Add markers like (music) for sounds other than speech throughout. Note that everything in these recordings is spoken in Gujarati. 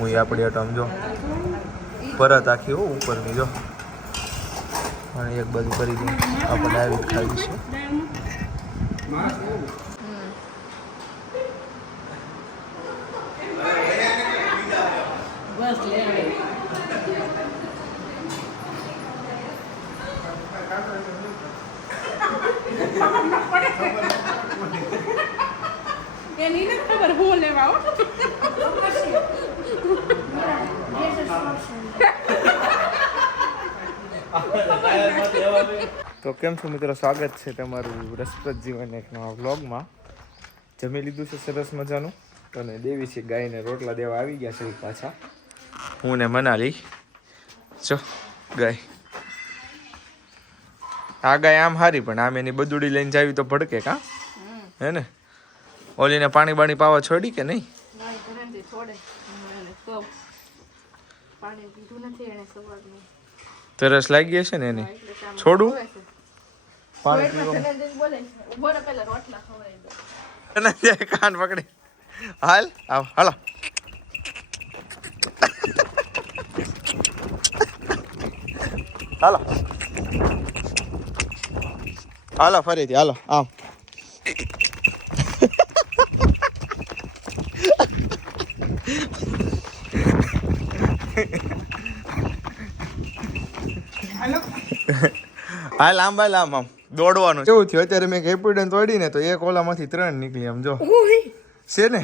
હું આપણી આટમ જો પરત આખી હો ઉપરની જો. અને એક બાજુ કરી દઉં. આપણે આવી ખાવી છે. ખબર હું લેવા તો કેમ છો મિત્રો? સ્વાગત છે તમારું રસપ્રદ જીવન એક નવા વ્લોગમાં. જમી લીધું છે સરસ મજાનું. અને દેવી છે ગાયને રોટલા દેવા આવી ગયા છે પાછા. હું ને મનાલી. જો, ગાય. આ ગાય આમ હારી, પણ આમ એની બદુડી લઈને જાવી તો ભડકે કા? હે ને? ઓલીને પાણી બાણી પાવા છોડી કે નહીં નાની ઘરેથી છોડે એને તો પાણી પીધું નથી એને સવારનું. તરસ લાગી હશે ને એને? છોડું? પાણી પીવા. કાન પકડી? હાલ આવ હાલો. હાલો. હાલો ફરીથી હાલો આમ હાલ લાંબા લાંબ આમ આમ. દોડવાનું કેવું થયું અત્યારે મેં કેપિટન તોડી ને તો એક ઓલામાંથી ત્રણ નીકળી આમ જો. છે ને?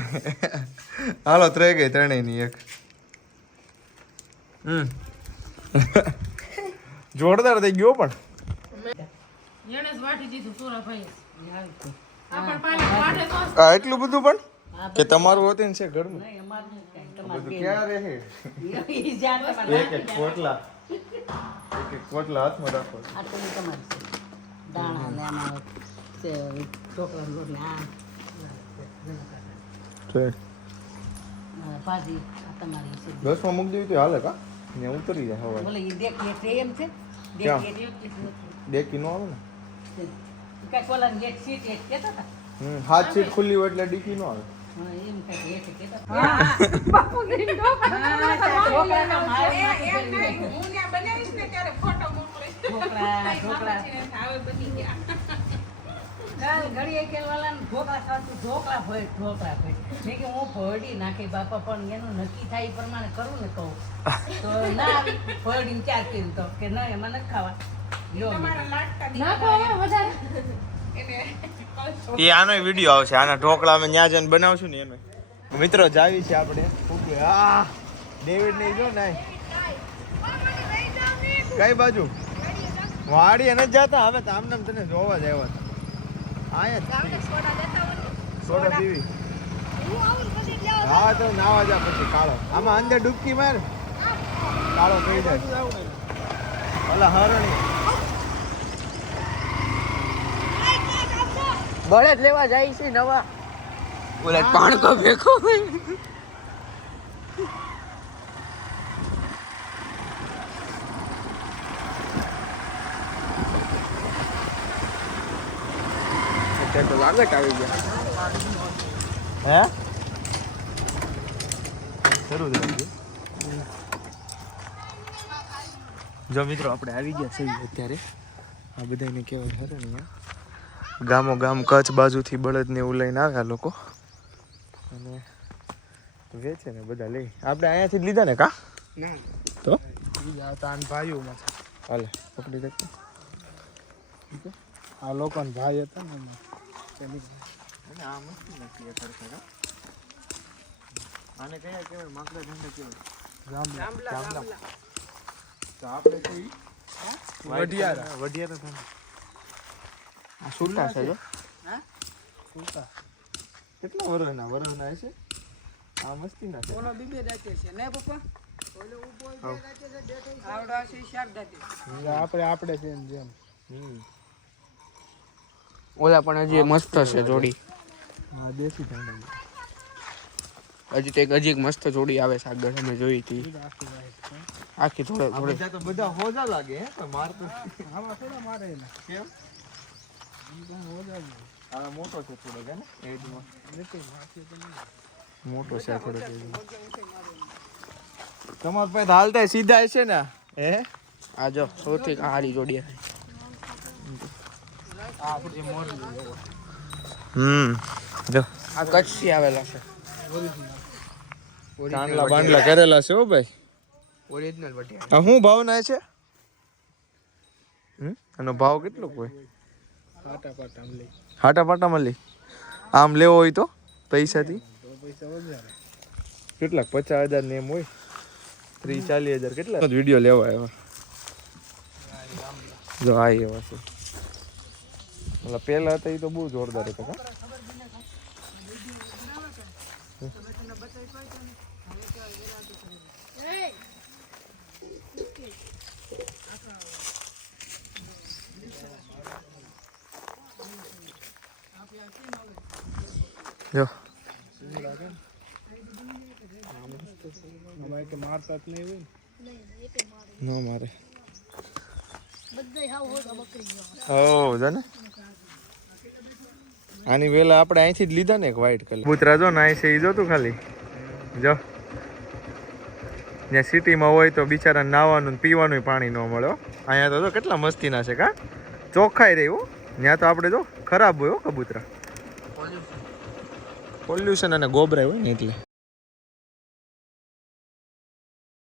(laughs) હાલો ત્રે ગઈ ત્રણેયની એક. હમ. (laughs) જોરદાર થઈ ગયો પણ. એને જ વાટી દીધું સોરાભાઈએ આપણ પાણી વાટે તો. આ એટલું બધું પણ? કે તમારું હોતે છે ઘરનું. બધું ક્યાં રહે? એક એક પોટલા. એક એક પોટલા હાથમાં રાખો. આટલું તમારી છે. દાણા ને આમાં છે ઢોકળાનો લોટ ને આ ભાજી આ તમારી છે. દસમાં મૂકી દેવી તો હાલે કા? ને ઉતરી જાય હવે બોલે ઈ દેખ છે એમ છે. દેખ કેટલું હતું. નો આવે ને? કાંઈક ઓલાને ગેટ સીટ એક કેતા હતા? હાથ સીટ ખુલ્લી હોય એટલે ડીકી નો આવે. હા, એમ કાંઈક એક કહેતા હતા. બાપુ ને ત્યારે ફોટો મોકલે. ઢોકળા (laughs) ઢોકળા. હવે બની ગયા. ઘડીએ કે વાલાને ઢોકળા ખાતું ઢોકળા ભોય ઢોકળા ભોય. મેં કે હું ભરડી નાખી બાપા પણ એનું નક્કી થાય એ પ્રમાણે કરું ને કહું. તો ના ભરડીને ચાર કર્યું તો કે ના એમાં નથી ખાવા. લ્યો મેં તમારા લાડકા નાખો હવે વધારે. એને એ આનો વીડિયો આવશે. આના ઢોકળા અમે ન્યા જઈને બનાવશું ને એનો. મિત્રો જાવી છે આપણે. આ. ડેવિડ ને જો ને. કઈ બાજુ? વાડી એને જતા? હવે તો આમને તને જોવા જ આવ્યા હતા. આયા સોડા પીવી. હા તો નાવા જા પછી કાળો. આમાં અંદર ડૂબકી માર. કાળો થઈ જાય ઓલા હરણી. બળદ લેવા જાય છે નવા. ઓલા પાણકો ભેગો તો આગળ આવી ગયા. હે? શરૂ થઈ ગયું. જો મિત્રો આપણે આવી ગયા છીએ અત્યારે. આ બધાને કહેવાય હરણિયા ગામો ગામ કચ્છ બાજુથી બળદ ને એવું લઈને આવ્યા લોકો. અને વેચે ને બધા લઈ. આપણે અહીંયાથી જ લીધા ને કા? ના તો? બીજા તાન ભાઈઓમાં હાલે પકડી દે આ લોકોના ભાઈ હતા ને એમાં. તેની આ મસ્તી નથી એ ખરેખર આને કયા કહેવાય? માકડા ઝંડા કહેવાય. ગામડા. તો આપણે કોઈ વઢિયારા. વઢિયારા થાય આ છૂટા છે જો. ફૂટા કેટલા વર્ષના વર્ષના છે આ મસ્તી ના છે. ઓલો બીબે છે ને પપ્પા? ઓલો ઊભો બે છે બેઠો આવડા છે શાક દાંતે. આપણે આપણે છે એમ જેમ. હમ. ઓલા પણ હજી મસ્ત છે જોડી. હા દેશી ઝંડા હજી તો એક હજી એક મસ્ત જોડી આવે છે આગળ અમે જોઈ હતી. આખી વાઈટ છે. આખી થોડે આ થોડે બધા તો બધા હોજા લાગે હે પણ માર તો આમાં થોડા મારે એને. કેમ? બીજા ઓલા જ નહીં. આ મોટો છે થોડો હે ને? એજમાં નથી માથે તો નહીં. મોટો છે થોડો એજમાં તમારા પાસે હાલતા સીધા છે ને? હે? આ જો સૌથી સારી જોડી હમ જો. આ કચ્છથી આવેલા છે. કાંડલા બાંડલા કરેલા છે હો ભાઈ. ઓરિજિનલ બટિયા આ શું ભાવ ના છે? હમ એનો ભાવ કેટલો કોઈ? પાટા પાટા આમ લઈ હાટા પાટામાં લઈ આમ લેવો હોય તો પૈસાથી? તો પૈસા વધારે કેટલાક પચાસ હજાર ને એમ હોય. ત્રીસ ચાલીસ હજાર કેટલા? વીડિયો લેવા આવ્યા. જો આ એવા છે. ઓલા પહેલા હતા એ તો બહુ જોરદાર હતા કા જો. મારતા જ નહીં હોય ને હોય મારે ઓ જાને ને આની વેલા આપણે અહીંથી જ લીધા ને એક વ્હાઈટ કલર કબૂતરા જો નાય છે એ જોતું ખાલી. જો. જ્યાં સિટીમાં હોય તો બિચારાને નાવાનું પીવાનું પાણી ન મળે અહીંયા તો જો કેટલા મસ્તીના છે કા? ચોખ્ખાઈ રહ્યું ત્યાં તો આપણે જો ખરાબ હોય હો કબૂતરા. પોલ્યુશન અને ગોબરાય હોય ને એટલે.